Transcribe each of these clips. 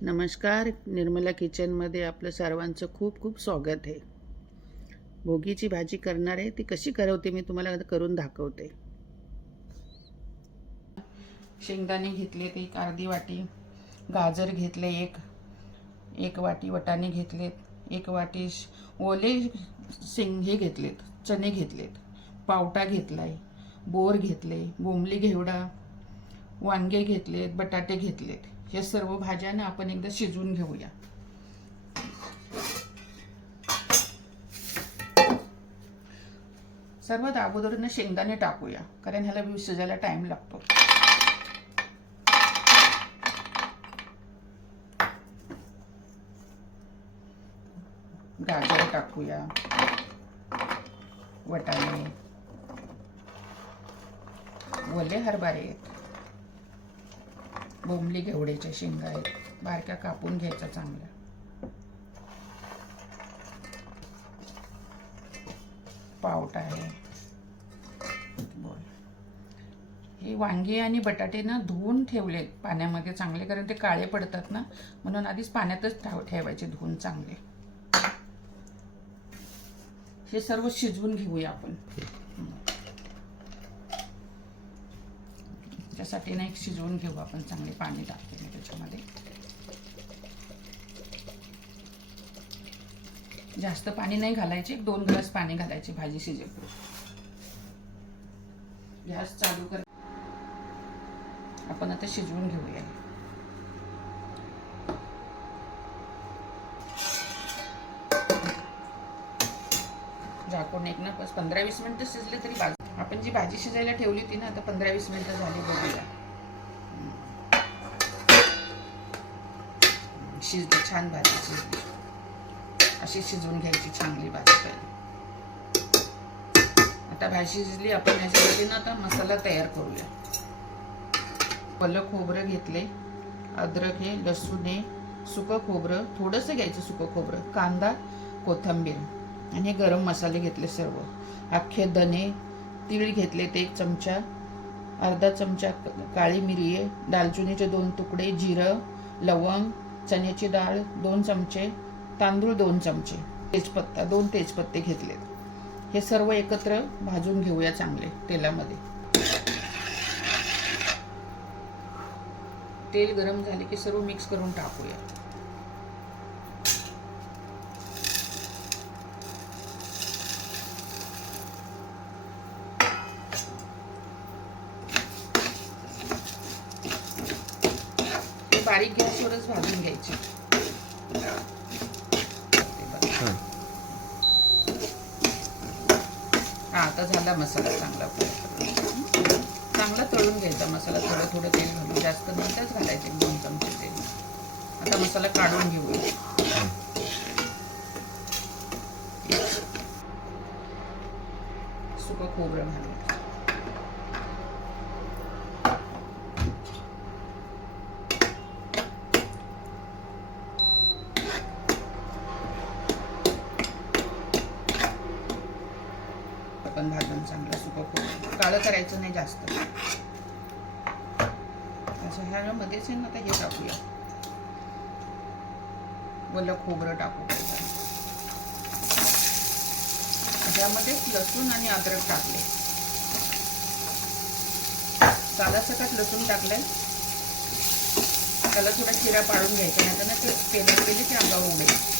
नमस्कार. निर्मला किचनमध्ये आपलं सर्वांचं खूप खूप स्वागत आहे. भोगीची भाजी करणार आहे. ती कशी करवते मी तुम्हाला करून दाखवते. शेंगदाणे घेतलेत एक अर्धी वाटी, गाजर घेतले एक वाटी, वटाणे घेतलेत, एक वाटी ओले हे घेतलेत, चणे घेतलेत, पावटा घेतलाय, बोर घेतले, बोंबली घेवडा, वांगे घेतलेत, बटाटे घेतलेत. हे सर्व भाज्यांना आपण एकदा शिजवून घेऊया. सर्वात अगोदर शेंगदाणे टाकूया, कारण ह्याला शिजायला टाइम लागतो. गाजर टाकूया, वटाणे, ओले हरभरे आहेत, बोंबली घेवड्याच्या शेंगा आहेत, बारक्या कापून घ्यायच्या चांगल्या. पावटा आहे. हे वांगी आणि बटाटे ना धुवून ठेवले पाण्यामध्ये चांगले, कारण ते काळे पडतात ना, म्हणून आधीच पाण्यातच ठेवायचे धुवून चांगले. हे सर्व शिजवून घेऊया आपण. त्यासाठी ना एक शिजवून घेऊ आपण चांगले. पाणी टाकते मी त्याच्यामध्ये. जास्त पाणी नाही घालायचे, 2 ग्लास पाणी घालायचे भाजी शिजेपर्यंत. गॅस चालू कर. आपण आता शिजवून घेऊया. झाकून एक ना 15-20 मिनिटं शिजले तरी बाजू. आपण जी भाजी शिजायला ठेवली होती ना, आता 15-20 मिनिटं झाली. बघूया. शिजली, छान भाजी शिजली. अशी शिजवून घ्यायची चांगली भाजी पहिली. आता भाजी शिजली. आपण याच्यामध्ये ना आता मसाला तयार करूया. ओलं खोबरं घेतले, अद्रक आहे, लसूण आहे, सुकं खोबरं थोडंसं घ्यायचं, सुकं खोबरं, कांदा, कोथिंबीर आणि गरम मसाले घेतले सर्व. अख्खे धने, तीळ घेतलेत 1 चमचा, अर्धा चमचा काळी मिरी आहे, दालचिनीचे 2 तुकडे, जिरं, लवंग, चण्याची डाळ 2 चमचे, तांदूळ 2 चमचे, तेजपत्ता 2 तेजपत्ते घेतलेत. हे सर्व एकत्र भाजून घेऊया चांगले तेलामध्ये. तेल गरम झाले की सर्व मिक्स करून टाकूया. बारीक गॅसवरच भाजून घ्यायची. आता झाला मसाला चांगला तळून घ्यायचा मसाला. थोडं तेल घालून, जास्त नाही त्याच घालायचे, 2 चमचे तेल. आता मसाला काढून घेऊया. सुकं खोबरं घालून. आपण भाजून चांगलं सुकं खोबरं. काळं करायचं नाही जास्त. असं ह्यामध्येच ना आता हे टाकूया. ओलं खोबरं टाकू. ह्यामध्येच लसूण आणि अद्रक टाकले. सालासकट लसूण टाकलंय. त्याला थोडा चिरा पाडून घ्यायचा, नाही तर ते तेलात गेले की अंगावर उडेल.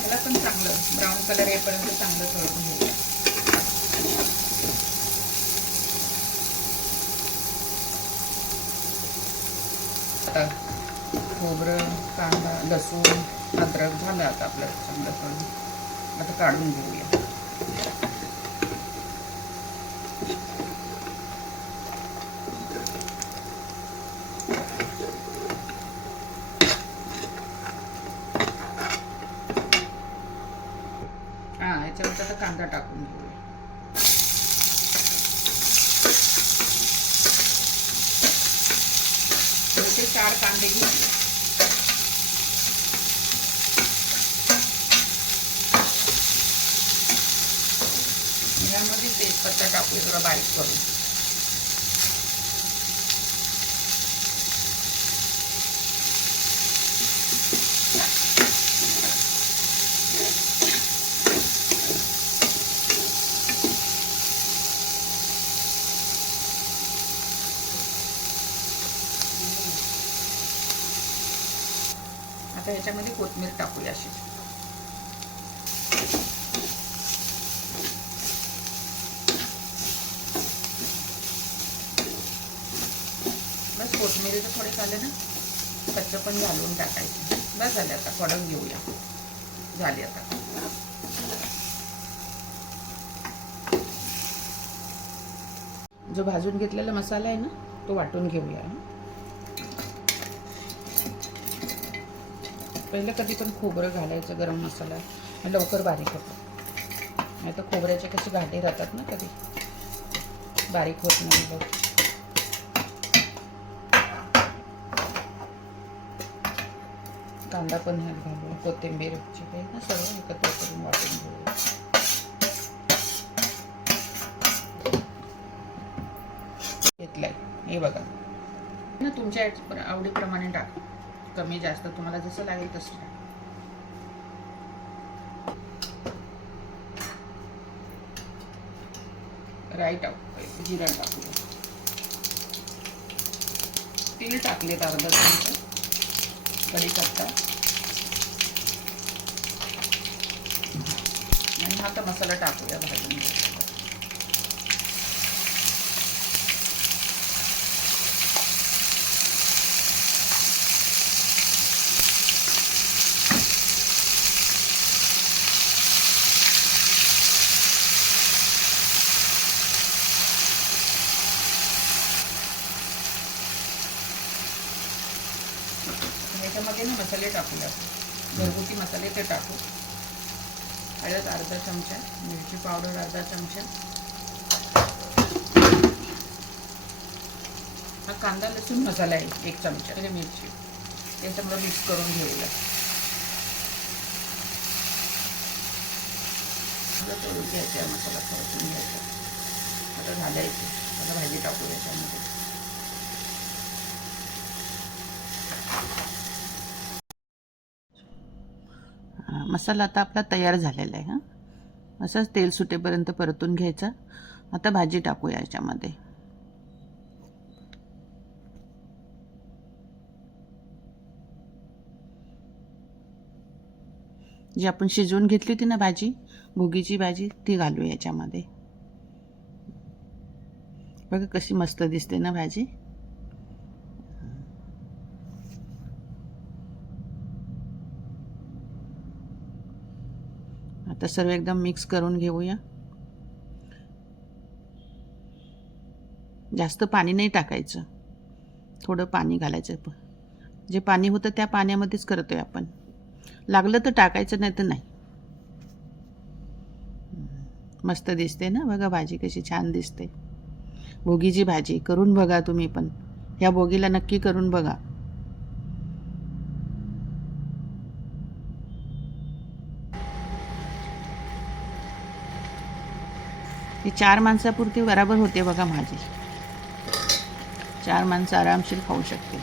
त्याला पण चांगलं ब्राऊन कलर येईपर्यंत चांगलं तळून घेऊया. आता खोबरं, कांदा, लसूण, अद्रक झालं आता आपलं चांगलं तळून. आता काढून घेऊया. याच्यावर आता कांदा टाकून घेऊया. ते 4 कांदे घेऊया. यामध्ये तेजपत्ता टाकूया थोडा बारीक करून. आता ह्याच्यामध्ये कोथिंबीर टाकूया अशी. बस कोथिंबीरीचं थोडे झाले ना, कच्चं पण घालून टाकायचं. बस झाले. आता कढून घेऊया. झाली आता. जो भाजून घेतलेला मसाला आहे ना, तो वाटून घेऊया. पहिलं कधी पण खोबरं घालायचं गरम मसाला, लवकर बारीक होतो. नाही तर खोबऱ्याचे कसे गाठी राहतात ना, कधी बारीक होत नाही बघ. कांदा पण ह्यात घालूया, कोथिंबीरची काही ना सगळं एकत्र करून वाटून घेऊया. घेतलंय हे बघा ना, तुमच्या आवडीप्रमाणे टाका, कमी जास्त तुम्हाला जसं लागेल तसं टाका. राई टाकू, जिरा टाकूया, तीळ टाकलेत अर्धा चमचा, कढीपत्ता आणि हा तर मसाला टाकूया भाजून. ह्याच्यामध्ये ना मसाले टाकूया, घरगुती मसाले ते टाकू. हळद अर्धा चमचा, मिरची पावडर अर्धा चमचा, हा कांदा लसूण मसाला आहे 1 चमचा, आणि मिरची. हे सगळं मिक्स करून घेऊया. तोडून घ्यायचा मसाला, परतून घ्यायचा. आता घालायचे. आता भाजी टाकूया त्यामध्ये. मसाला आता आपला तयार झालेला आहे. असंच तेल सुटेपर्यंत परतून घ्यायचा. आता भाजी टाकूया याच्यामध्ये. जी आपण शिजवून घेतली होती ना भाजी, भुगीची भाजी, ती घालूया याच्यामध्ये. बघा कशी मस्त दिसते ना भाजी. आता सर्व एकदम मिक्स करून घेऊया. जास्त पाणी नाही टाकायचं, थोडं पाणी घालायचं. जे पाणी होतं त्या पाण्यामध्येच करतोय आपण. लागलं तर टाकायचं, नाही तर नाही. मस्त दिसते ना, बघा भाजी कशी छान दिसते. भोगीची भाजी करून बघा तुम्ही पण. ह्या भोगीला नक्की करून बघा. ही 4 माणसापुरती बराबर होते बघा भाजी. 4 माणसं आरामशीर खाऊ शकते.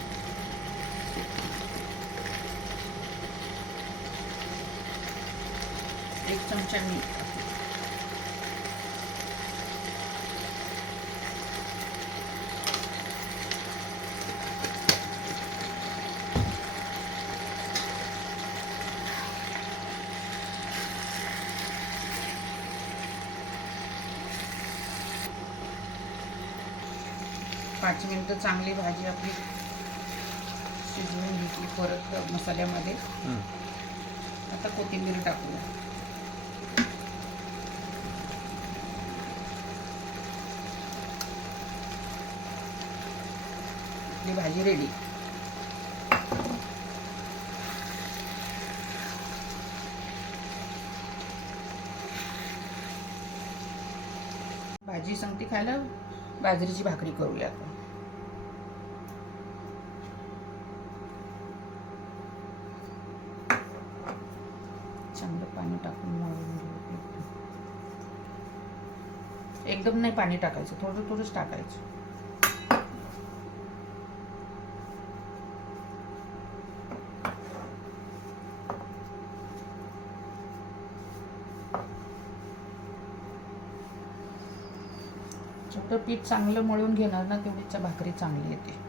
एक चमचा मीठ, 5 मिनिटं चांगली भाजी आपली शिजवून घेतली परत मसाल्यामध्ये. आता कोथिंबीर टाकूया. आपली भाजी रेडी. भाजी संगती खायला बाजरीची भाकरी करूया आपण. चांगलं पाणी टाकून मळून घेऊ. एकदम नाही पाणी टाकायचं, थोडं थोडंच टाकायचं. जेवढं पीठ चांगलं मळून घेणार ना, तेवढीच भाकरी चांगली येते.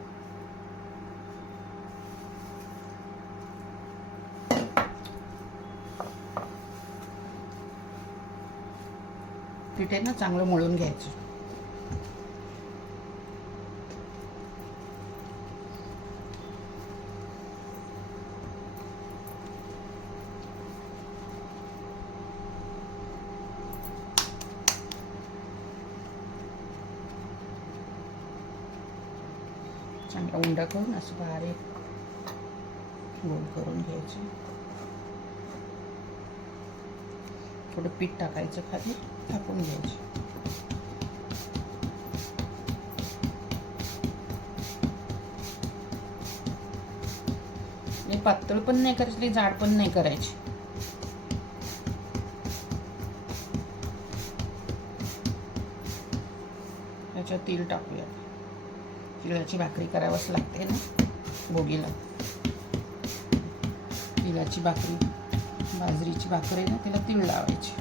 पीठ आहे ना चांगलं मळून घ्यायचं. चांगला उंडा करून असं बारीक गोल करून घ्यायचं. थोडं पीठ टाकायचं खाली, थापून घ्यायचं. पातळ पण नाही करायची, जाड पण नाही करायची. त्याच्यात तेल टाकूया. तिळाची भाकरी करावंच लागते ना भोगीला. तिळाची भाकरी, बाजरीची भाकरी आहे ना, तिला तीळ लावायची.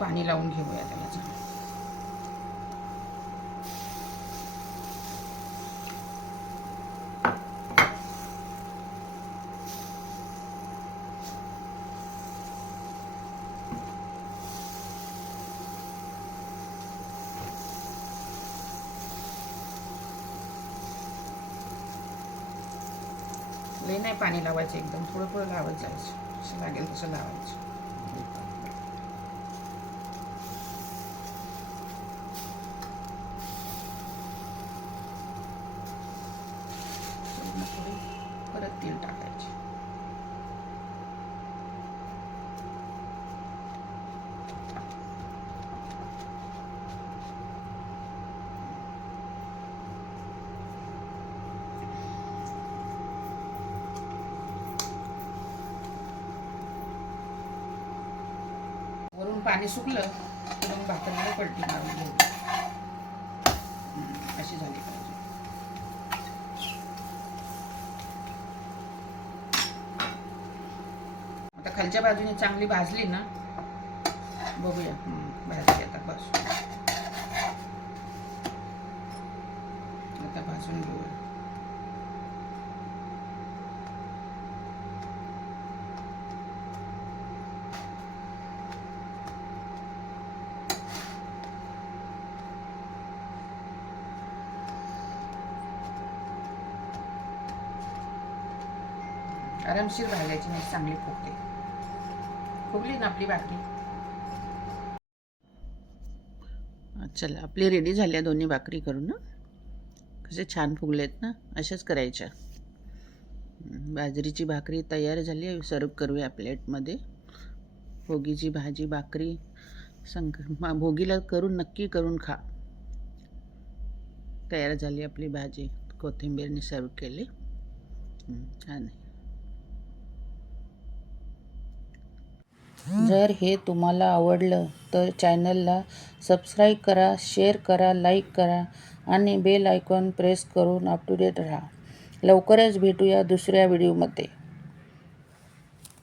पाणी लावून घेऊया त्याला. लई नाही पाणी लावायचं, एकदम थोडं थोडं लावत जायचं. जसं लागेल तसं लावायचं. परत तेल टाकायचे. वरून पाणी सुकलं की मग भाकरीला पलटी मारून घ्यायची. अशी झाली पाहिजे. आता खालच्या बाजूने चांगली भाजली ना, बघूया. भाजली आता. बस आता भाजून घेऊया. आरामशीर भाजायची, नाही चांगली फुगते. फुगली ना आपली भाकरी. चला, आपली रेडी झाल्या दोन्ही भाकरी करून ना. कसे छान फुगलेत ना, अशाच करायच्या. बाजरीची भाकरी तयार झाली. सर्व करूया प्लेटमध्ये. भोगीची भाजी, भाकरी भोगीला करून नक्की करून खा. तयार झाली आपली भाजी. कोथिंबीरने सर्व केली. छान आहे. जर हे तुम्हाला आवडलं तर चॅनलला सबस्क्राईब करा, शेअर करा, लाईक करा आणि बेल आयकॉन प्रेस करून अप टू डेट राहा. लवकरच भेटूया दुसऱ्या व्हिडिओमध्ये.